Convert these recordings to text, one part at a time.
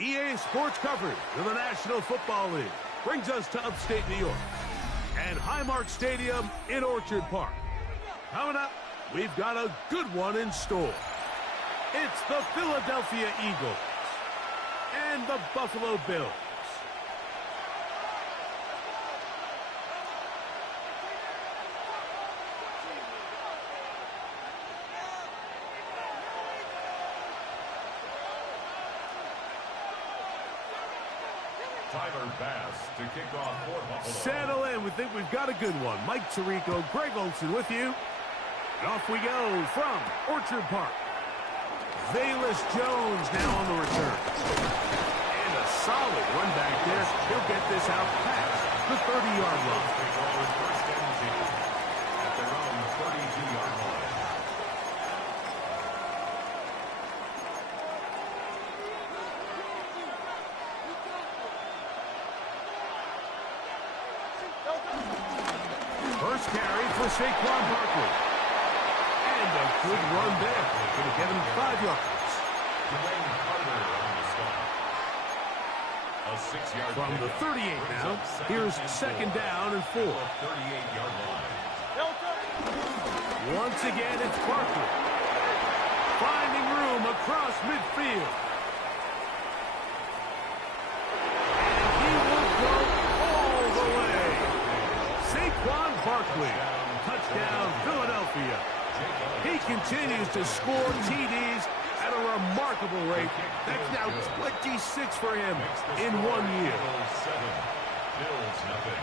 EA Sports coverage of the National Football League brings us to upstate New York and Highmark Stadium in Orchard Park. Coming up, we've got a good one in store. It's the Philadelphia Eagles and the Buffalo Bills. Tyler Bass to kick off for Buffalo. Settle in. We think we've got a good one. Mike Tirico, Greg Olsen with you. And off we go from Orchard Park. Velus Jones now on the return. And a solid run back there. He'll get this out past the 30-yard line. First and 10 at their own 32-yard line. First carry for Saquon Barkley. And a good run there. Going to get him 5 yards. Dwayne Carter on the stop. A 6-yard From the 38 now, here's second down and 4. 38-yard line. Once again, it's Barkley. Finding room across midfield. And he will go all the way. Saquon Barkley. Touchdown, Philadelphia. He continues to score TDs at a remarkable rate. That's now 26 for him in 1 year. Bills 7, Bills nothing.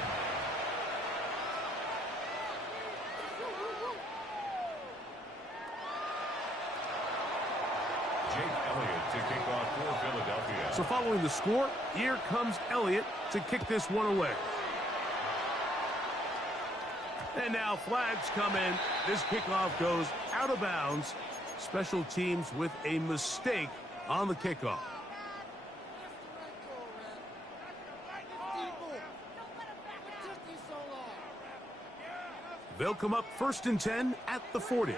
Jake Elliott to kick off for Philadelphia. So following the score, here comes Elliott to kick this one away. And now flags come in. This kickoff goes out of bounds. Special teams with a mistake on the kickoff. They'll come up first and 10 at the 40.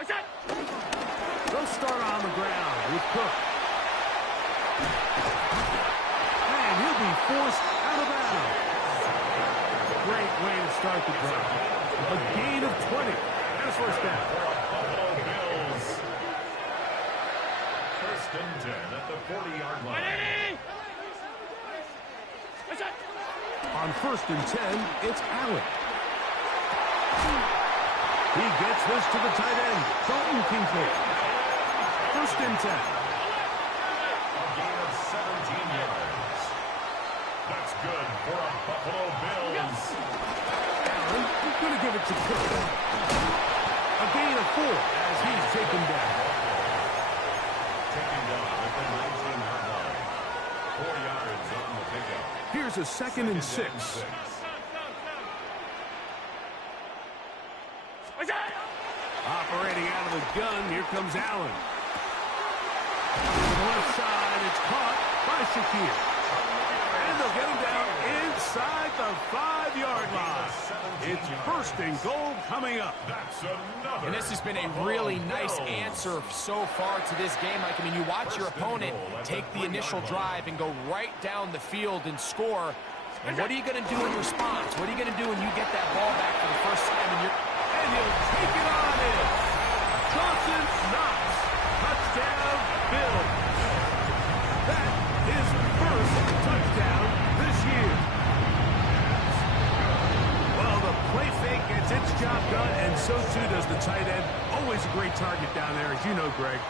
They'll start on the ground with Cook. And he'll be forced out of bounds. Great way to start the drive. A gain of 20 and a first down. Buffalo Bills. First and 10 at the 40-yard line. On first and 10, it's Allen. He gets this to the tight end, Dalton Kincaid. First and 10. A gain of 17 yards. That's good for a Buffalo Bills. Allen going to give it to Cook. A gain of 4 as he's taken down. Taken down at the 19-yard line. 4 yards on the pickup. Here's a second and 6. Operating out of the gun, here comes Allen. To the left side, it's caught by Shakir. And they'll get him down inside the 5-yard line. It's first and goal coming up. That's another. And this has been a really nice answer so far to this game. Like, I mean, you watch your opponent take the initial drive and go right down the field and score. And what are you going to do in response? What are you going to do when you get that ball back for the first time? And he'll take it on in. Johnson knocks. Touchdown, Bills. That is first touchdown this year. Well, the play fake gets its job done, and so too does the tight end. Always a great target down there, as you know, Greg,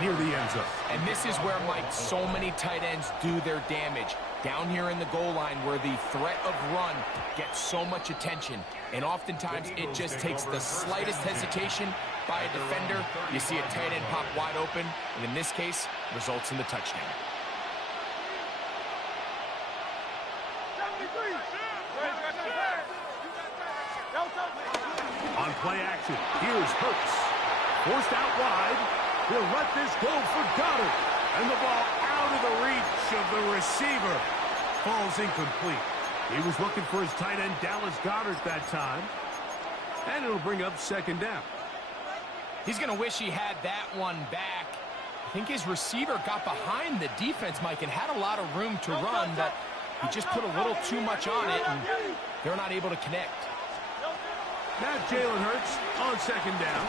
near the end zone. And this is where, Mike, so many tight ends do their damage. Down here in the goal line where the threat of run gets so much attention. And oftentimes it just takes the slightest hesitation by a defender. You see a tight end pop wide open, and in this case, results in the touchdown. On play action, here's Hurts. Forced out wide. He'll let this go for Goddard. And the ball out of the reach of the receiver. Falls incomplete. He was looking for his tight end, Dallas Goedert, that time. And it'll bring up second down. He's going to wish he had that one back. think his receiver got behind the defense, Mike, and had a lot of room to run, but he just put a little too much on it, and they're not able to connect. Now Jalen Hurts on second down.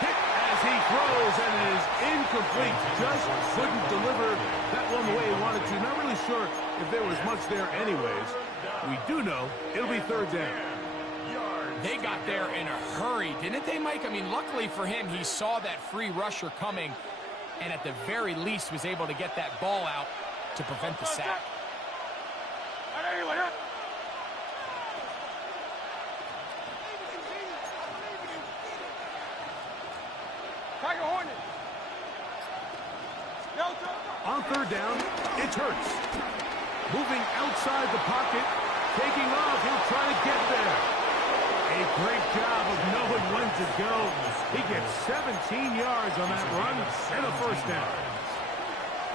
Hit as he throws, and it is incomplete. Just couldn't deliver that one the way he wanted to. Not really sure if there was much there anyways. We do know it'll be third down. They got there in a hurry, didn't they, Mike? I mean, luckily for him, he saw that free rusher coming, and at the very least was able to get that ball out to prevent the sack. On third down, it's Hurts. Moving outside the pocket, taking off, he'll try to get there. A great job of knowing when to go. He gets 17 yards on that run and a first down.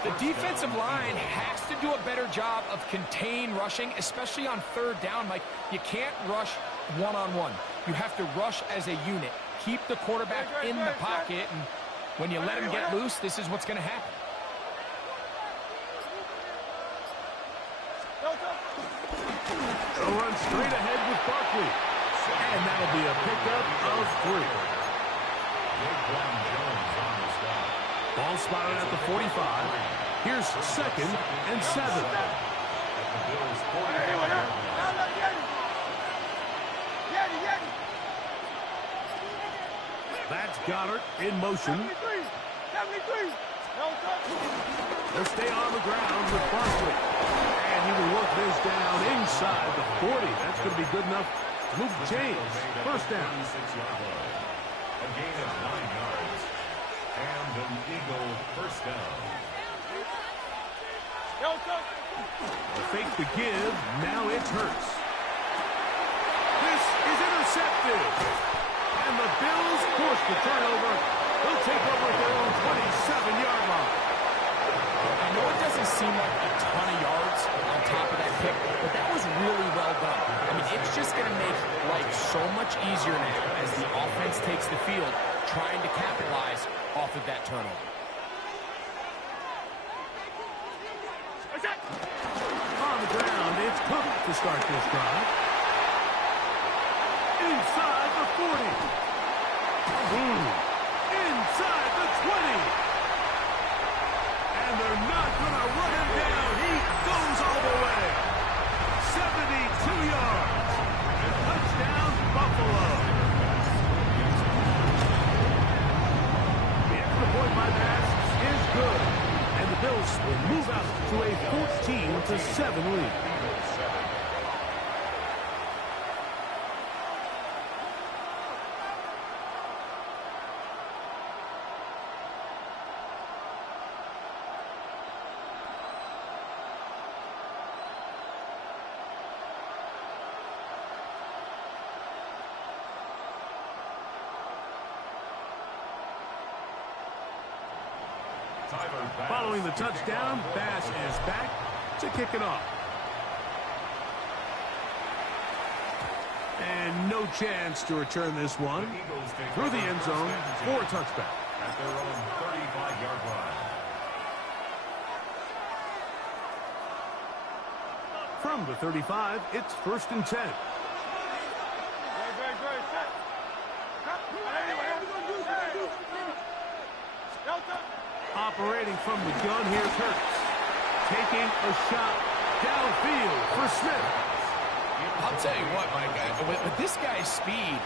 The defensive line has to do a better job of contain rushing, especially on third down. Like, you can't rush one-on-one. You have to rush as a unit. Keep the quarterback in the pocket, and when you let him get loose, this is what's going to happen. They'll run straight ahead with Barkley. And that'll be a pickup of 3. Ball spotted at the 45. Here's second and 7. That's Goddard in motion. They'll stay on the ground with Barkley. And he will work this down inside the 40. That's going to be good enough to move the chains. First down. A gain of 9 yards. And an Eagle first down. Fake the give. Now it's Hurts. This is intercepted. And the Bills force the turnover. They'll take over at their own 27-yard line. I know it doesn't seem like a ton of yards on top of that pick, but that was really well done. I mean, it's just going to make life so much easier now as the offense takes the field, trying to capitalize off of that turnover. On the ground, it's Cook to start this drive. Inside the 40. Inside the 20. And they're not going to run him down. He goes all the way. 72 yards. And touchdown, Buffalo. The extra point by Masks is good. And the Bills will move out to a 14-7 lead. Following the touchdown, Bass is back to kick it off. And no chance to return this one through the end zone for a touchback. At their own 35-yard line. From the 35, it's 1st and 10. Operating from the gun, here's Hurts. Taking a shot downfield for Smith. I'll tell you what, Mike, with this guy's speed,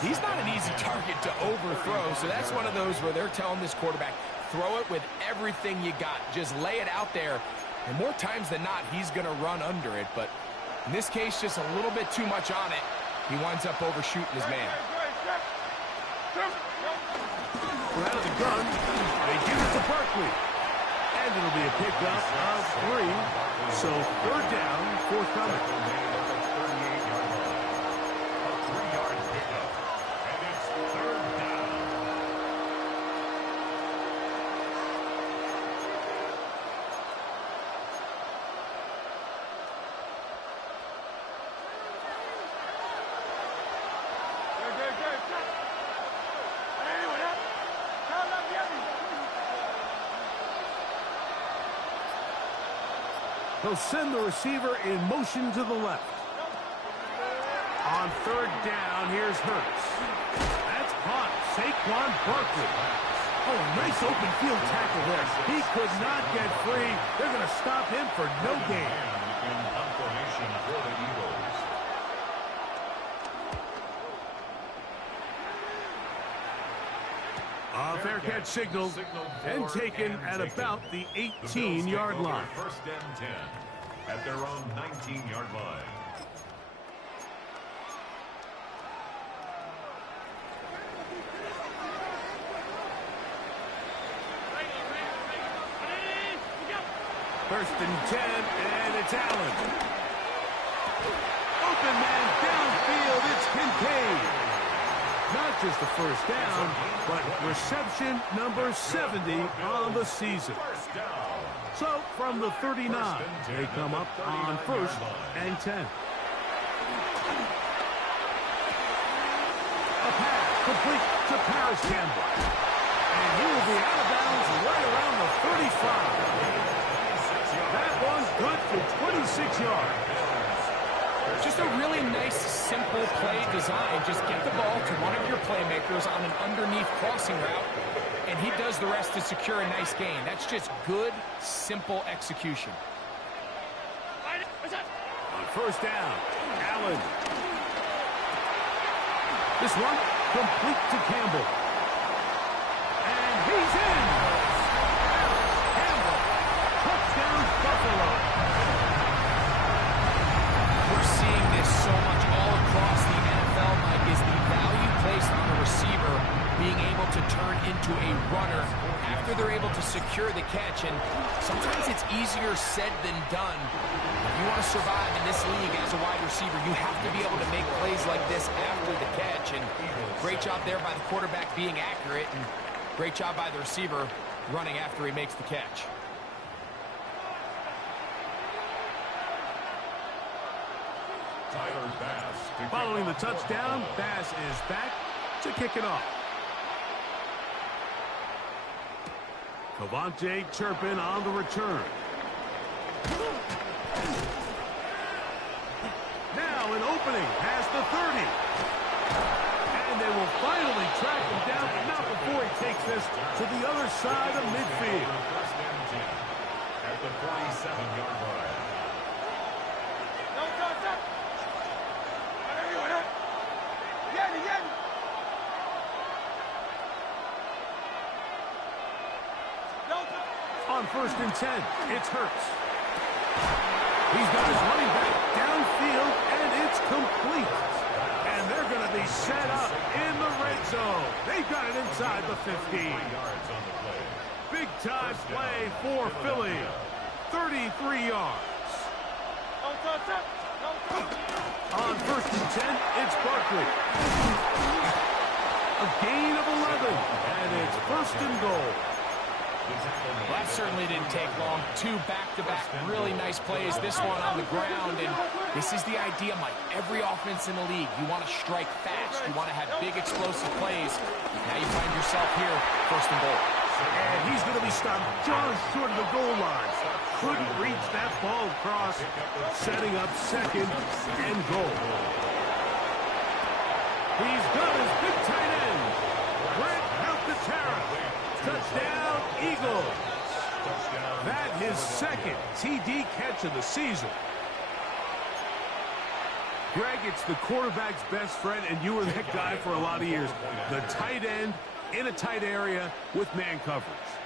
he's not an easy target to overthrow. So that's one of those where they're telling this quarterback, throw it with everything you got. Just lay it out there. And more times than not, he's going to run under it. But in this case, just a little bit too much on it. He winds up overshooting his man. We're out of the gun. They give it to Barkley. And it'll be a pickup of 3. So 3rd down, forthcoming. A 3-yard pickup. And it's 3rd down. He'll send the receiver in motion to the left. On third down, here's Hurts. That's caught. Saquon Barkley. Oh, a nice open field tackle there. He could not get free. They're going to stop him for no gain. Fair catch signaled and taken at about the 18-yard line. First and 10 at their own 19-yard line. First and 10, and it's Allen. Open man downfield, it's Kincaid. Not just the first down, but reception number 70 on the season. So from the 39, they come up on first and 10. A pass complete to Paris Campbell. And he will be out of bounds right around the 35. That one's good for 26 yards. Just a really nice, simple play design. Just get the ball to one of your playmakers on an underneath crossing route, and he does the rest to secure a nice gain. That's just good, simple execution. On first down, Allen. This one complete to Campbell. And he's in. Campbell. Touchdown, Buffalo. So much all across the NFL, Mike, is the value placed on a receiver being able to turn into a runner after they're able to secure the catch. And sometimes it's easier said than done. If you want to survive in this league as a wide receiver, you have to be able to make plays like this after the catch. And great job there by the quarterback being accurate, and great job by the receiver running after he makes the catch. Following the touchdown, Bass is back to kick it off. Cavante Turpin on the return. Now an opening past the 30. And they will finally track him down, but not before he takes this to the other side of midfield. First and 10 at the 47-yard line. On first and 10, it's Hurts. He's got his running back downfield, and it's complete. And they're going to be set up in the red zone. They've got it inside the 15. Big-time play for Philly. 33 yards. On first and 10, it's Barkley. A gain of 11, and it's first and goal. Well, that certainly didn't take long. Two back-to-back really nice plays. This one on the ground, and this is the idea, Mike. Every offense in the league, you want to strike fast. You want to have big, explosive plays. Now you find yourself here, first and goal. And he's going to be stopped just short of the goal line. Couldn't reach that ball across, setting up second and goal. He's got his big tight end, Grant Calcaterra. Touchdown, Eagles. That his second TD catch of the season. Greg, it's the quarterback's best friend, and you were that guy for a lot of years. The tight end in a tight area with man coverage.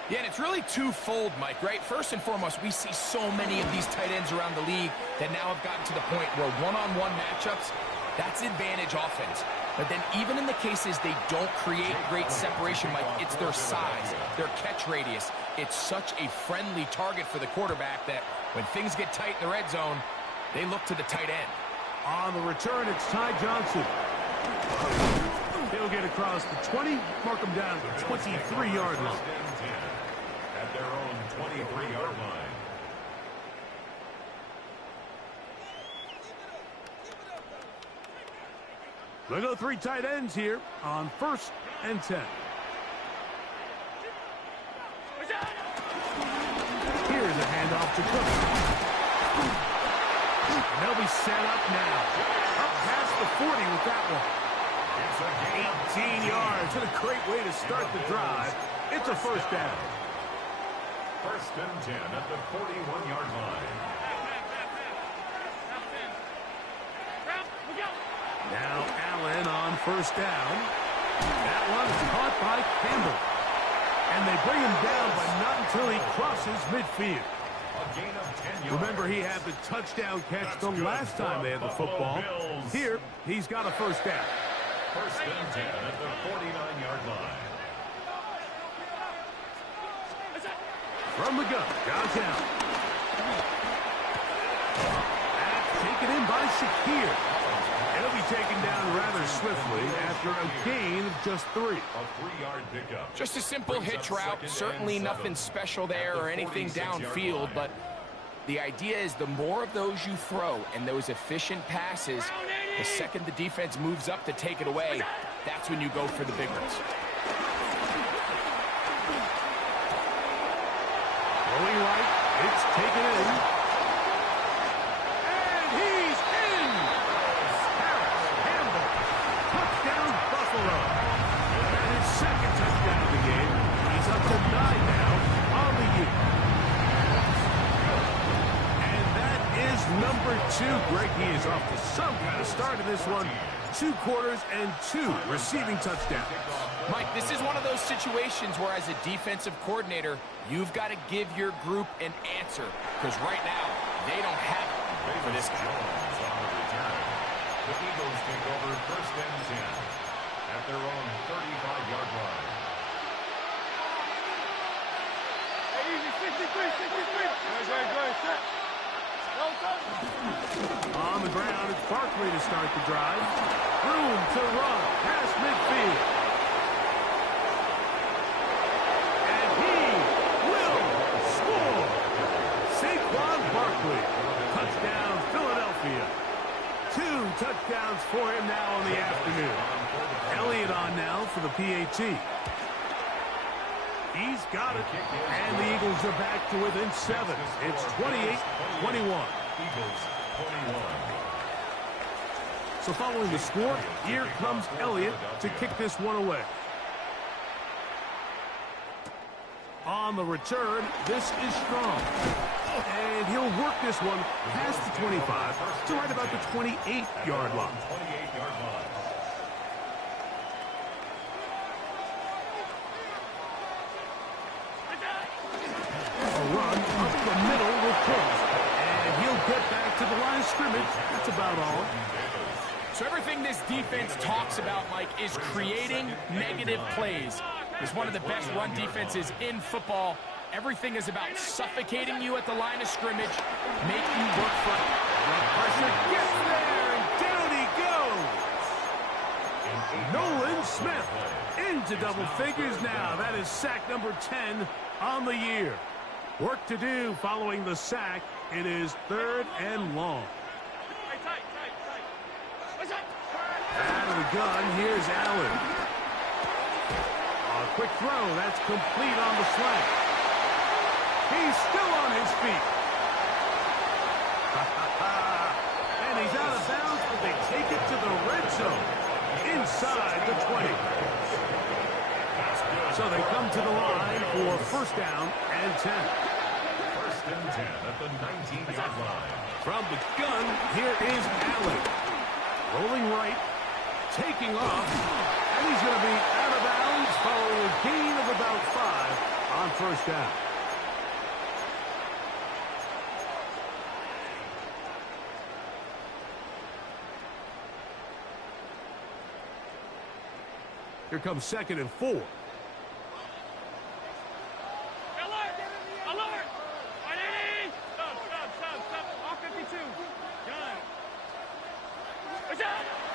Yeah, and it's really twofold, Mike, right? First and foremost, we see so many of these tight ends around the league that now have gotten to the point where one-on-one matchups, that's advantage offense. But then even in the cases they don't create great separation, Mike, it's their size, their catch radius. It's such a friendly target for the quarterback that when things get tight in the red zone, they look to the tight end. On the return, it's Ty Johnson. He'll get across the 20, mark him down at the 23-yard line. At their own 23-yard line. They go three tight ends here on first and 10. Here's a handoff to Cook. And they'll be set up now. Up past the 40 with that one. It's a gain 18 yards. What a great way to start the drive. It's a first down. First and 10 at the 41-yard line. Now Allen on first down. That one's caught by Campbell. And they bring him down, but not until he crosses midfield. A gain of 10 yards. Remember, he had the touchdown catch the last time they had the football. Here, he's got a first down. First and 10 at the 49-yard line. From the gun, Josh Allen. That's taken in by Shakir. He'll be taken down rather swiftly after a gain of just 3. A 3-yard pickup. Just a simple hitch route. Certainly nothing special there or anything downfield, but the idea is the more of those you throw and those efficient passes, the second the defense moves up to take it away, that's when you go for the big ones. Going right, it's taken in. And he's in! Harris Campbell, touchdown Buffalo. And his second touchdown of the game. He's up to 9 now on the year. And that is number 2. Greg, he is off to some kind of start in this one. 2 quarters and 2 receiving touchdowns. Mike, this is one of those situations where as a defensive coordinator, you've got to give your group an answer. Because right now, they don't have it for this guy. Jones on the return. The Eagles take over first and 10 at their own 35-yard line. On the ground, it's Barkley to start the drive. Room to run past midfield. And he will score. Saquon Barkley. Touchdown, Philadelphia. 2 touchdowns for him now on the afternoon. Elliott on now for the PAT. He's got it. And the Eagles are back to within 7. It's 28-21. Eagles 21. So following the score, here comes Elliott to kick this one away. On the return, this is Strong. And he'll work this one past the 25 to right about the 28-yard line. 28-yard line. A run up the middle with Cook. And he'll get back to the line of scrimmage. That's about all. So everything this defense talks about, Mike, is creating negative plays. It's one of the best run defenses in football. Everything is about suffocating you at the line of scrimmage, make you work for it. Pressure gets there, and down he goes. Nolan Smith into double figures now. That is sack number 10 on the year. Work to do following the sack. It is 3rd and long. Out of the gun, here's Allen. A quick throw, that's complete on the slant. He's still on his feet. And he's out of bounds, but they take it to the red zone. Inside the 20. So they come to the line for first down and 10. First and 10 at the 19-yard line. From the gun, here is Allen. Rolling right, taking off, and he's going to be out of bounds following a gain of about 5 on first down. Here comes 2nd and 4.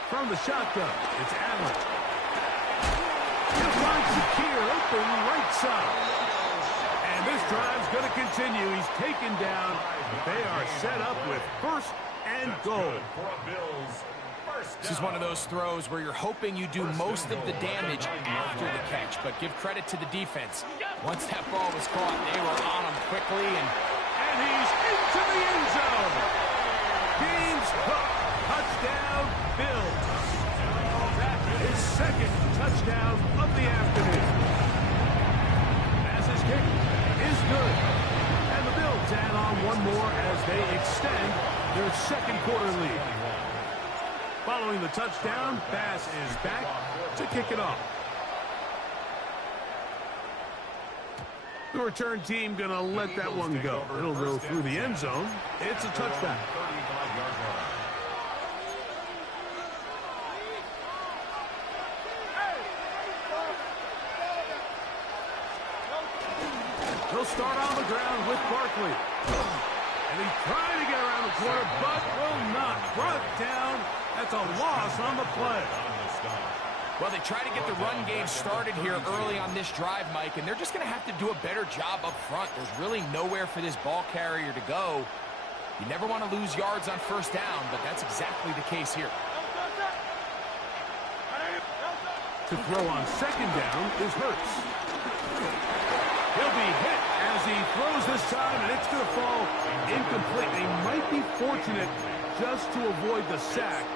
From the shotgun, it's Allen. He'll find Shakir open right side. And this drive's going to continue. He's taken down. They are set up with first and goal. This is one of those throws where you're hoping you do most of the damage after the catch, but give credit to the defense. Once that ball was caught, they were on him quickly, and he's into the end zone. one more as they extend their second quarter lead. Following the touchdown, Bass is back to kick it off. The return team going to let that one go. It'll go through the end zone. It's a touchback. He'll start on the ground with Barkley. And he's trying to get around the corner, but will not. Brought down. That's a loss on the play. Well, they try to get the run game started here early on this drive, Mike, and they're just going to have to do a better job up front. There's really nowhere for this ball carrier to go. You never want to lose yards on first down, but that's exactly the case here. To throw on second down is Hurts. He'll be hit as he throws this time, and it's going to fall incomplete. They might be fortunate just to avoid the sack,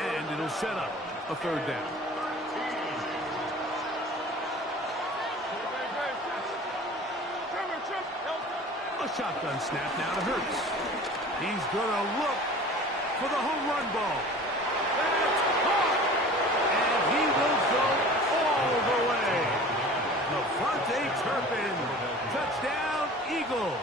and it'll set up a third down. A shotgun snap now to Hurts. He's going to look for the home run ball. That's caught! And he will go all the way. Devontae Turpin. Touchdown, Eagles.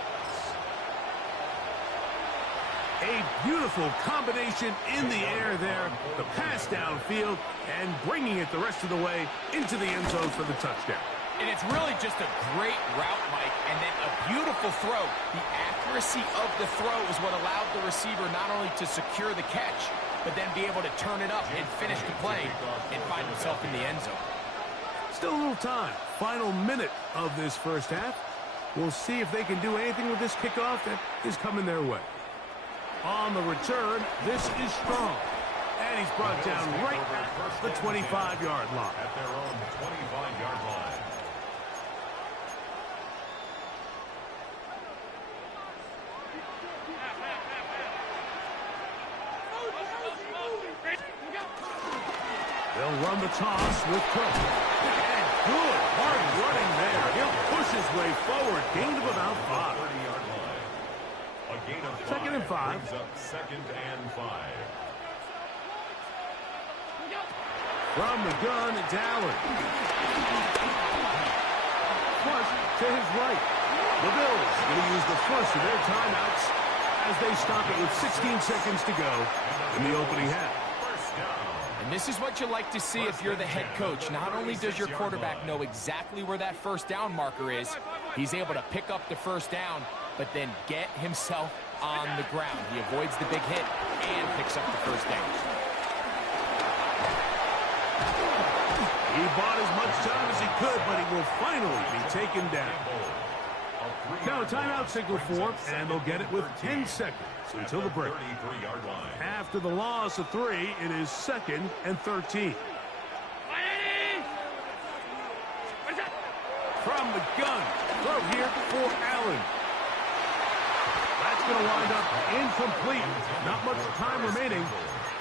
A beautiful combination in the air there. The pass downfield and bringing it the rest of the way into the end zone for the touchdown. And it's really just a great route, Mike, and then a beautiful throw. The accuracy of the throw is what allowed the receiver not only to secure the catch, but then be able to turn it up and finish the play and find himself in the end zone. Still a little time. Final minute of this first half. We'll see if they can do anything with this kickoff that is coming their way. On the return, this is Strong. And he's brought down right at the 25-yard line. At their own 25-yard line. They'll run the toss with Cook. And good, hard running there. He'll push his way forward. Gain of about 5. 30-yard line. A gain of 5. Second and 5. Brings up second and 5. From the gun, it's Allen. Flush to his right. The Bills going to use the first of their timeouts as they stop it with 16 seconds to go in the opening half. And this is what you like to see if you're the head coach. Not only does your quarterback know exactly where that first down marker is, he's able to pick up the first down, but then get himself on the ground. He avoids the big hit and picks up the first down. He bought as much time as he could, but he will finally be taken down. Now a timeout signal for, and they'll get it with 10 seconds until the break. After the loss of 3, it is 2nd and 13. From the gun, throw here for Allen. That's going to wind up incomplete. Not much time remaining.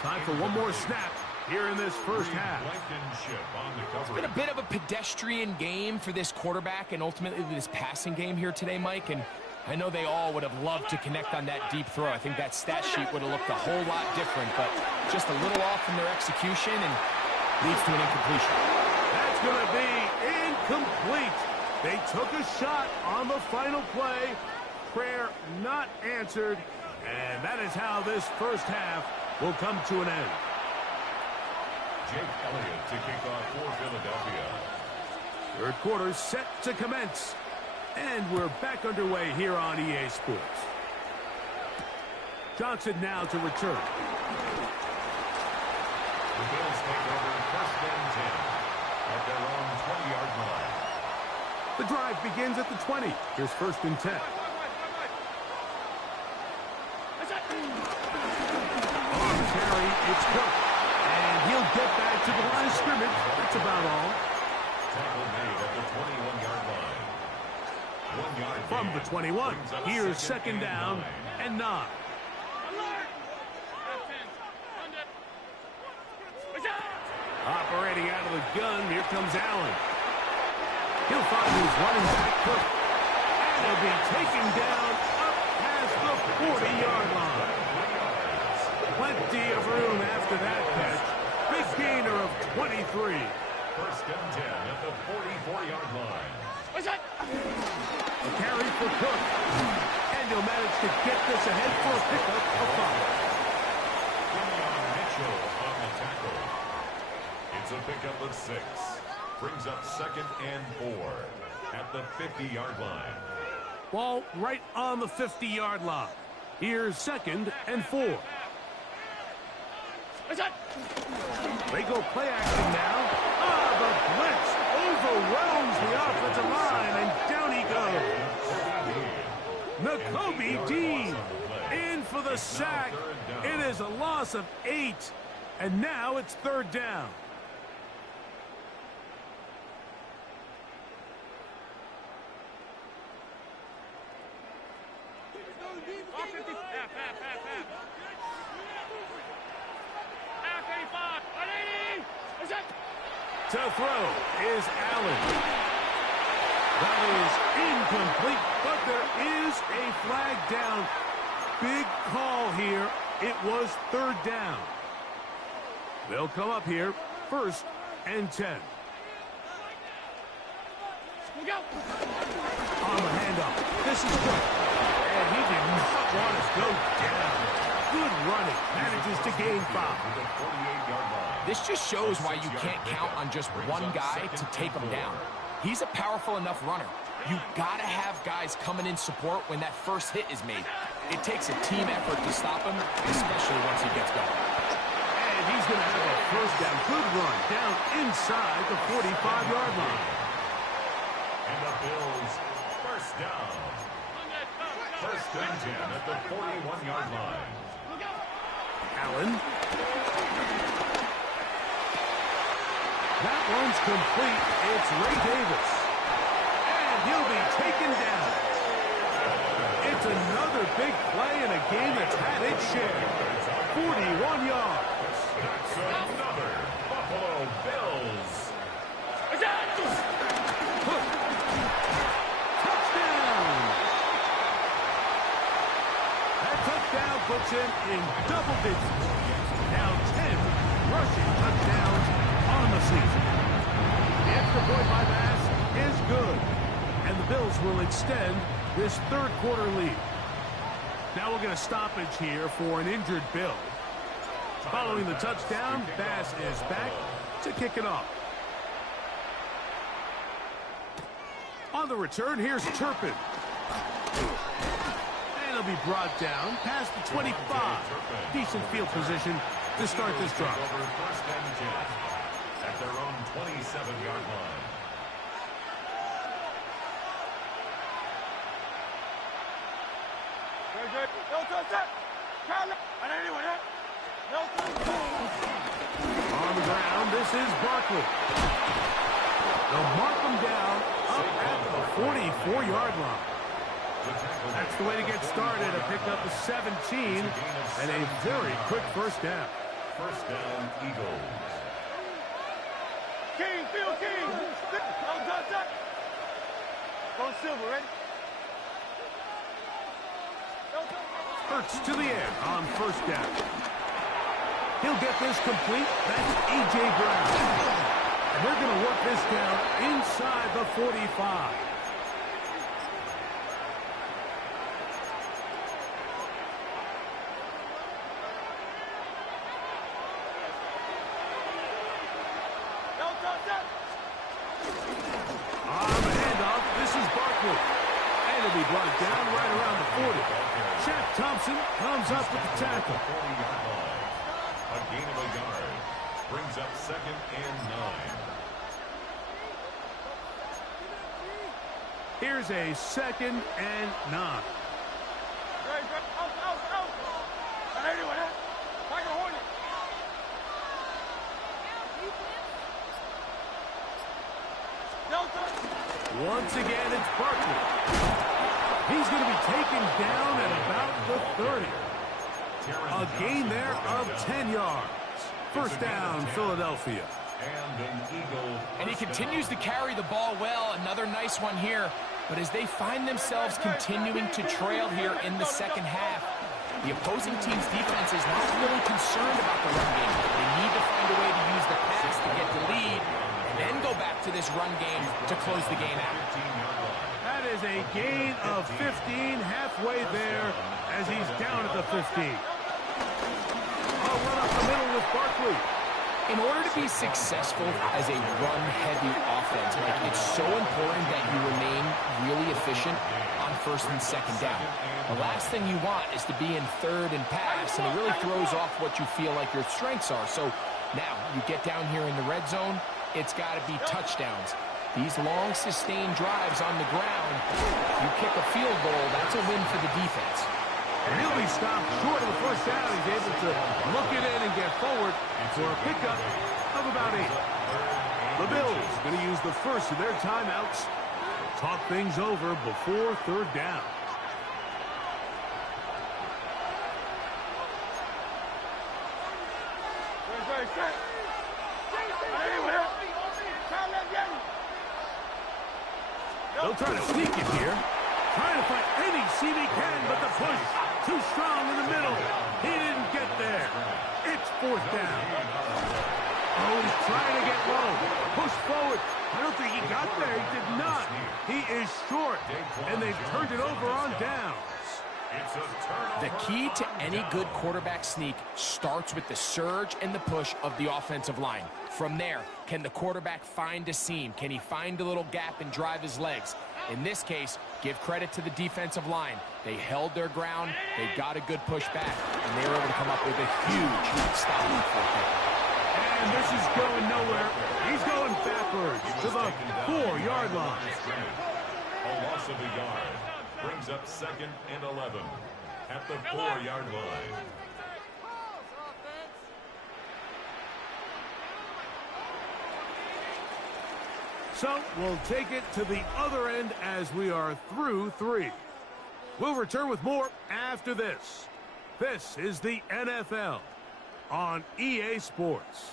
Time for one more snap here in this first half. It's been a bit of a pedestrian game for this quarterback and ultimately this passing game here today, Mike. And I know they all would have loved to connect on that deep throw. I think that stat sheet would have looked a whole lot different, but just a little off in their execution and leads to an incompletion. That's going to be incomplete. They took a shot on the final play. Prayer not answered. And that is how this first half will come to an end. Jake Elliott to kick off for Philadelphia. Third quarter set to commence. And we're back underway here on EA Sports. Johnson now to return. The Bills take over first and 10 at their own 20-yard line. The drive begins at the 20. Here's first and 10. On the carry, it's Cook. And he'll get back to the line of scrimmage. That's about all. Tackle made at the 21-yard line. 1 yard From the 21, here's second down and 9. Operating out of the gun, here comes Allen. He'll find his running back, Cook. And he'll be taken down up past the 3-yard line. Plenty of room after that catch. Big gainer of 23. First and 10 at the 44-yard line. A carry for Cook. And he'll manage to get this ahead for a pickup of 5. Kenyon Mitchell on the tackle. It's a pickup of 6. Brings up 2nd and 4 at the 50-yard line. Ball right on the 50-yard line. Here's 2nd and 4. They go play action now. The blitz overwhelms the offensive line, and down he goes. Nakobe Dean in for the sack. It is a loss of 8, and now it's 3rd down. To throw is Allen. That is incomplete, but there is a flag down. Big call here. It was 3rd down. They'll come up here, 1st and 10. On the handoff. This is good. And he did not want to go down. Good running. Manages to gain 5. This just shows why you can't count on just one guy to take him down. He's a powerful enough runner. You gotta have guys coming in support when that first hit is made. It takes a team effort to stop him, especially once he gets going. And he's gonna have a 1st down. Good run down inside the 45-yard line. And the Bills, 1st down. 1st and 10 at the 41-yard line. Allen. That one's complete. It's Ray Davis. And he'll be taken down. It's another big play in a game that's had its share. 41 yards. That's another Buffalo Bills. Touchdown. That touchdown puts him in double digits. Now 10 rushing touchdowns on the season. The extra point by Bass is good, and the Bills will extend this 3rd quarter lead. Now we'll get a stoppage here for an injured Bill. Following the touchdown, Bass is back to kick it off. On the return, here's Turpin. And he'll be brought down past the 25. Decent field position to start this drive. Over 1st and 10 at their own 27-yard line. On the ground, this is Barkley. They'll mark him down up at the 44-yard line. That's the way to get started. A pickup of 17 and a very quick 1st down. 1st down, Eagles. King, Phil King. Go Silver, ready? Hurts to the air on 1st down. He'll get this complete. That's A.J. Brown. And they're going to work this down inside the 45. On the handoff, this is Barkley. And he'll be brought down right around the 40. Shaq Thompson comes up with the tackle. 40-yard line. A gain of a yard. Brings up 2nd and 9. Here's a 2nd and 9. Once again, it's Barkley. He's going to be taken down at about the 30. A gain there of 10 yards. 1st down, Philadelphia. And he continues to carry the ball well. Another nice one here. But as they find themselves continuing to trail here in the 2nd half, The opposing team's defense is not really concerned about the run game. They need to find a way to use the pass to get the lead and then go back to this run game to close the game out. That is a gain of 15, halfway there as he's down at the 15. I'll run up the middle with Barkley. In order to be successful as a run-heavy offense, Mike, it's so important that you remain really efficient on first and second down. The last thing you want is to be in third and pass, and it really throws off what you feel like your strengths are. So now you get down here in the red zone, it's got to be touchdowns. These long, sustained drives on the ground, you kick a field goal, that's a win for the defense. And he'll be stopped short of the first down. He's able to look it in and get forward for a pickup of about 8. The Bills going to use the first of their timeouts to talk things over before third down. They'll try to sneak it here. Trying to find any seam he can, but the push too strong in the middle. He didn't get there. It's fourth down. Oh, he's trying to get low. Push forward. I don't think he got there. He did not. He is short, and they've turned it over on downs. The key to any good quarterback sneak starts with the surge and the push of the offensive line. From there, can the quarterback find a seam? Can he find a little gap and drive his legs? In this case, give credit to the defensive line. They held their ground, they got a good push back, and they were able to come up with a huge stop on fourth down. And this is going nowhere. He's going backwards to the 4-yard line. A loss of a yard brings up 2nd and 11 at the 4-yard line. So we'll take it to the other end as we are through 3. We'll return with more after this. This is the NFL on EA Sports.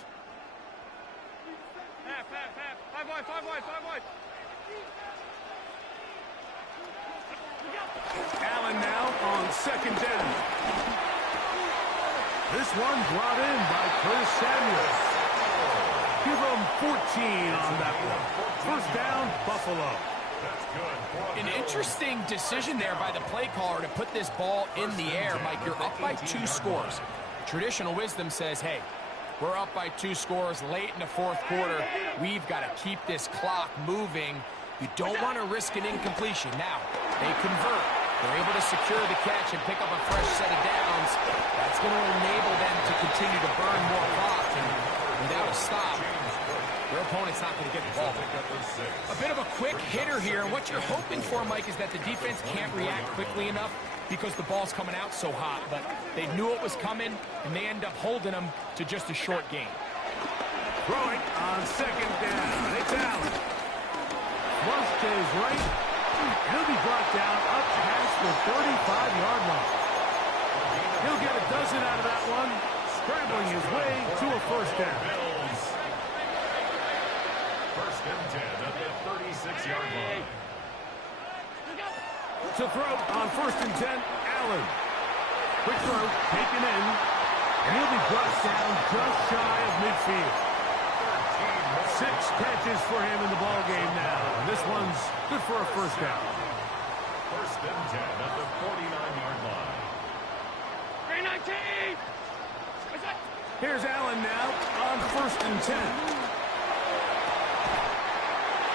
Five wide. Allen now on 2nd down. This one brought in by Curtis Samuel. Give them 14 on that one. First down, Buffalo. An interesting decision there by the play caller to put this ball in the air. Mike, you're up by 2 scores. Traditional wisdom says, hey, we're up by 2 scores late in the fourth quarter. We've got to keep this clock moving. You don't want to risk an incompletion. Now, they convert. They're able to secure the catch and pick up a fresh set of downs. That's going to enable them to continue to burn more clock. And without a stop, their opponent's not going to get the ball. A bit of a quick hitter here. And what you're hoping for, Mike, is that the defense can't react quickly enough because the ball's coming out so hot. But they knew it was coming, and they end up holding them to just a short gain. Throwing on 2nd down. It's Allen. Flush to his right. He'll be brought down up past the 35-yard line. He'll get a dozen out of that one, scrambling his way to a first down. First and 10 at the 36-yard line. To throw on 1st and 10, Allen. Quick throw, taken in, and he'll be brought down just shy of midfield. 6 catches for him in the ball game now. And this one's good for a first down. First and 10 at the 49-yard line. 319! Here's Allen now on 1st and 10.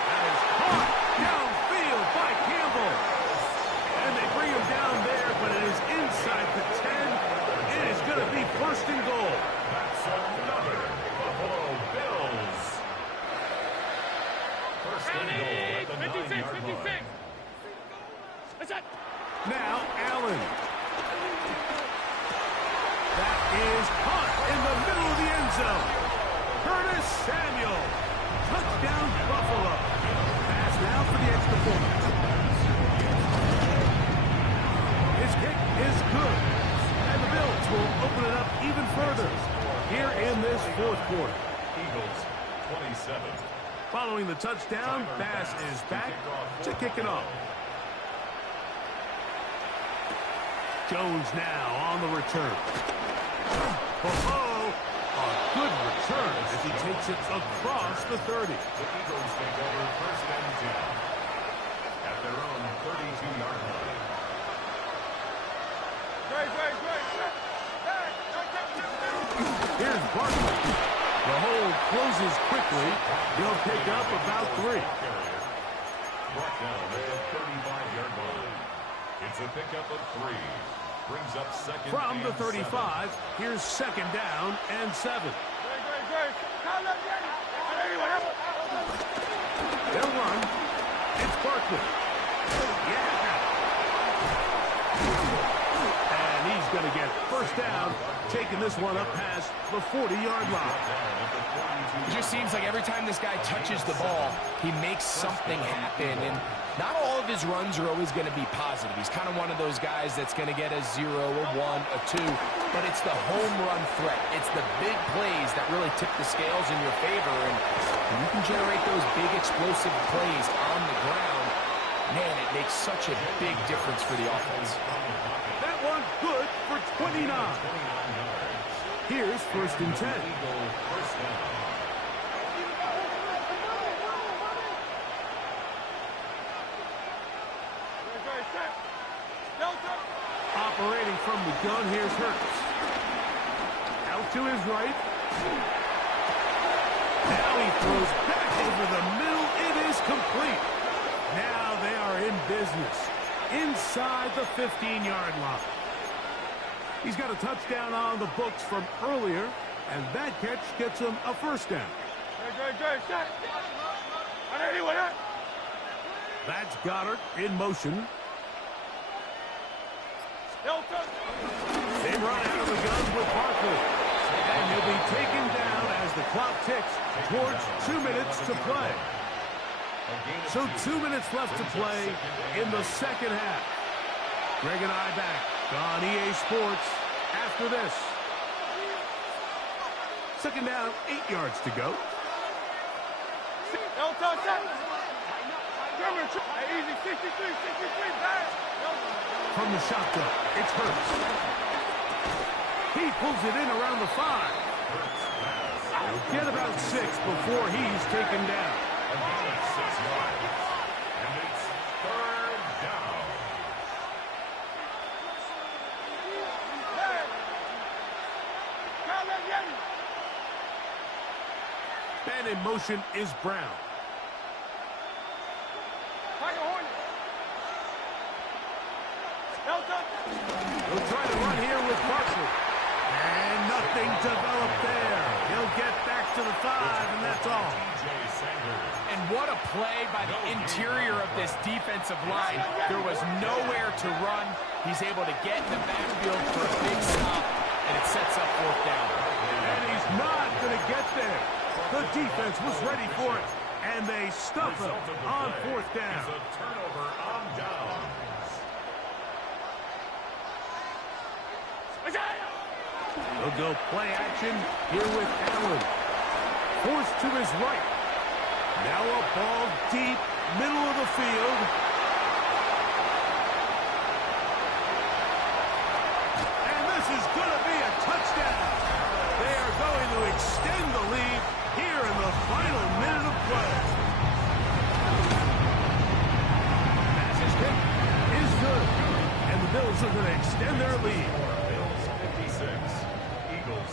That is caught downfield by Campbell. And they bring him down there, but it is inside the 10. It is going to be 1st and goal. That's another Buffalo Bills. First and goal at the 9-yard line. Now Allen. That is caught in the middle of the end zone. Curtis Samuel. Touchdown Buffalo. Pass now for the extra point. His kick is good. And the Bills will open it up even further here in this fourth quarter. Eagles 27. Following the touchdown, Bass is back to kick it off. Jones now on the return. Oh, a good return as he takes it across the 30. The Eagles take over first and 10 at their own 32-yard line. Here's Barkley. The hold closes quickly. He'll pick up about 3. Brought down at the 35-yard line. It's a pickup of 3. Brings up second From the and 35, 7. here's second down and 7. They'll run. It's Barkley. Yeah. And he's going to get first down, taking this one up past the 40-yard line. It just seems like every time this guy touches the ball, he makes something happen. And not all of his runs are always going to be positive. He's kind of one of those guys that's going to get a 0, a 1, a 2. But it's the home run threat. It's the big plays that really tip the scales in your favor. And when you can generate those big explosive plays on the ground, man, it makes such a big difference for the offense. That one good for 29. Here's first and 10. Operating from the gun, here's Hurts. Out to his right. Now he throws back over the middle. It is complete. Now they are in business inside the 15-yard line. He's got a touchdown on the books from earlier, and that catch gets him a first down. That's Goddard in motion. They run out of the gun with Barkley. And he'll be taken down as the clock ticks towards 2 minutes to play. So 2 minutes left to play in the second half. Greg and I back on EA Sports after this. Second down, 8 yards to go. From the shotgun, it's Hurts. He pulls it in around the 5. He'll get about 6 before he's taken down. Again at 6 yards. And it's third down. And in motion is Brown. He'll try to run here with Barkley. And nothing developed there. He'll get back to the 5, and that's all. And what a play by the interior of this defensive line. There was nowhere to run. He's able to get in the backfield for a big stop, and it sets up fourth down. And he's not going to get there. The defense was ready for it, and they stuff him on fourth down. It's a turnover on downs. They'll go play action here with Allen. Forced to his right. Now a ball deep, middle of the field. And this is going to be a touchdown. They are going to extend the lead here in the final minute of play. Pass's kick is good. And the Bills are going to extend their lead. Bills 56. Eagles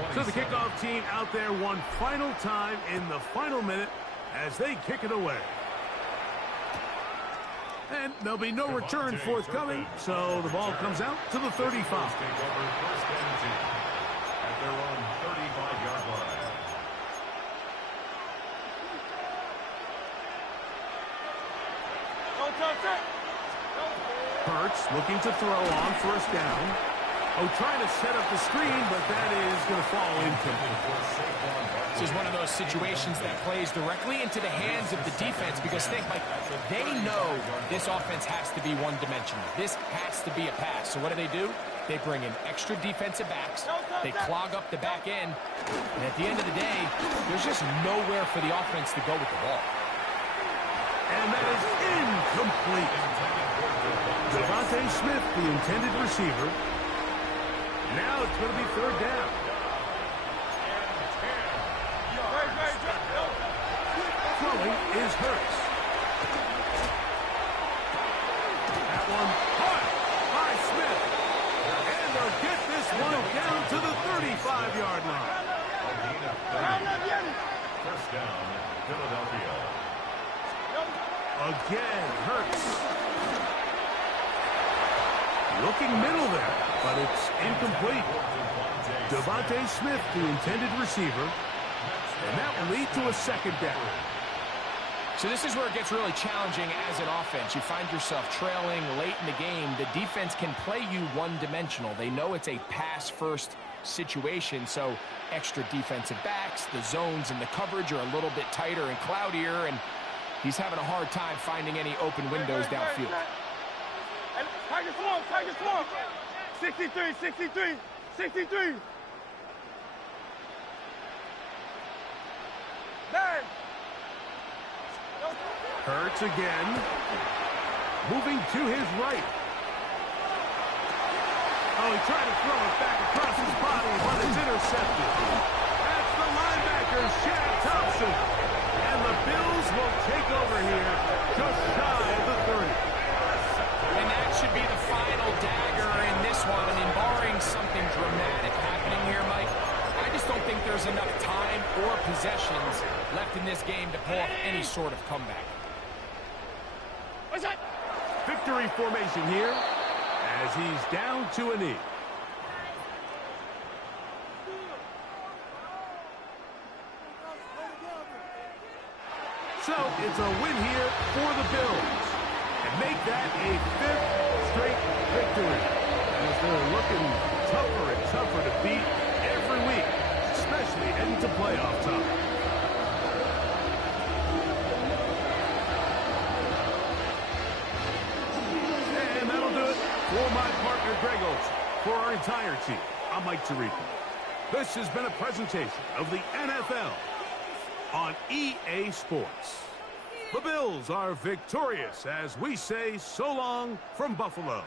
27. So the kickoff team out there one final time in the final minute as they kick it away. And there'll be no return forthcoming, so the ball comes out to the 35. Take over first and 10 at their own 35-yard line. Hurts looking to throw on first down. Oh, trying to set up the screen, but that is going to fall incomplete. This is one of those situations that plays directly into the hands of the defense because they know this offense has to be one-dimensional. This has to be a pass. So what do? They bring in extra defensive backs. They clog up the back end. And at the end of the day, there's just nowhere for the offense to go with the ball. And that is incomplete. Devontae Smith, the intended receiver. Now it's going to be third down. Throwing is Hurts. That one caught by Smith. And they'll get this one down to the 35-yard line. First down, Philadelphia. Again, Hurts. Looking middle there, but it's incomplete. Devontae Smith, the intended receiver. And that will lead to a second down. So this is where it gets really challenging as an offense. You find yourself trailing late in the game. The defense can play you one-dimensional. They know it's a pass-first situation, so extra defensive backs, the zones and the coverage are a little bit tighter and cloudier, and he's having a hard time finding any open windows downfield. Tiger Swamp. 63. Bang. Hurts again. Moving to his right. Oh, he tried to throw it back across his body, but it's intercepted. That's the linebacker, Shaq Thompson. And the Bills will take over here just shy of the 30. And that should be the final dagger in this one. And barring something dramatic happening here, Mike, I just don't think there's enough time or possessions left in this game to pull off any sort of comeback. What's that? Victory formation here as he's down to a knee. So it's a win here for the Bills. And make that a 5th straight victory. As they're looking tougher and tougher to beat every week, especially heading to playoff time. And that'll do it for my partner, Greg Olsen. For our entire team, I'm Mike Tirico. This has been a presentation of the NFL on EA Sports. The Bills are victorious as we say so long from Buffalo.